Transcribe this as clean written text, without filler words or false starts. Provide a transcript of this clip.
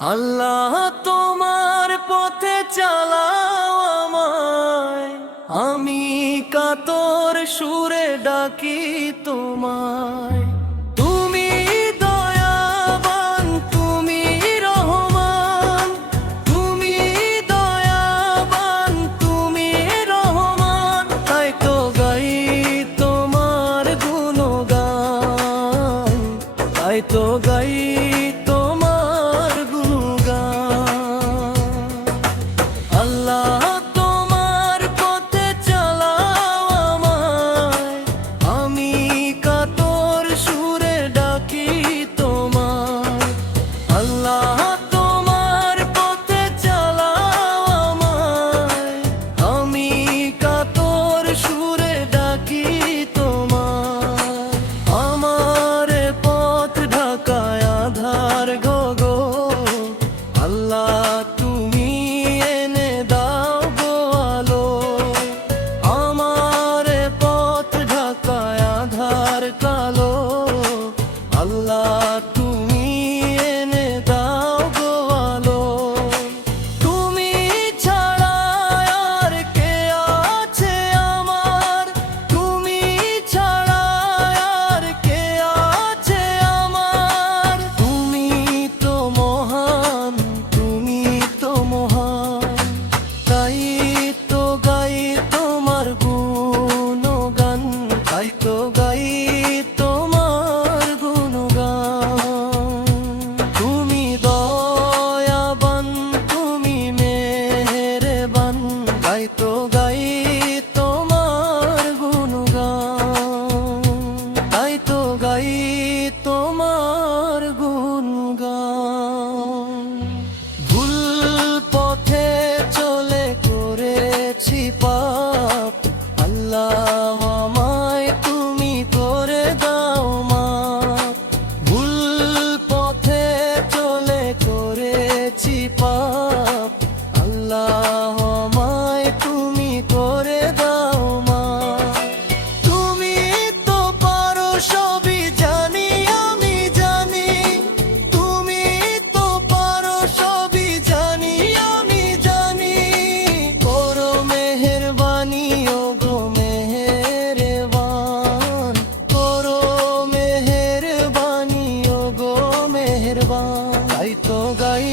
আল্লাহ তোমার পথে চালাও আমায়, আমি কাতর সুরে ডাকি তোমায়। তুমি দয়াবান, তুমি রহমান, তুমি দয়াবান, তুমি রহমান, তাই তো গাই তোমার গুণগান, তাই তো গাই তোমার গুণগান। আল্লাহ তোমার পথে চালাও আমায়, আমি কাতর সুরে ডাকি তোমায়। আল্লাহ তোমার পথে চালাও আমায়, আমি কাতর সুরে ডাকি তোমায়। আমার পথ ঢাকায় আধার গো, আল্লাহ তুমি এনে দাও গো আলো। আমার পথ ঢাকায় আধার কালো, আল্লাহ তুমি এনে দাও গো আলো। তুমি ছাড়া আর কে আছে আমার, তুমি ছাড়া আর কে আছে আমার। তুমি তো মহান, তুমি তো মহান, তাই তো গাই তোমার গুণগান, তাই তো গাই তোমার গুণগান। তুমি দয়াবান, তুমি মেহেরবান, তাই তো গাই তোমার গুণগান, তাই তো গাই তোমার গুণগান। ভুল পথে চলে করেছি পাপ, আল্লাহ আমায় তুমি করে দাও মাপ। ভুল পথে চলে করেছি পাপ, আল্লাহ আমায় তুমি করে দাও মাপ। তুমি তো পারো সবই জানি আমি জানি, তুমি তো পারো সবই জানি আমি জানি। করো মেহেরবানি ও গো মেহেরবান, করো মেহেরবানি ও গো মেহেরবান, তাই তো গাই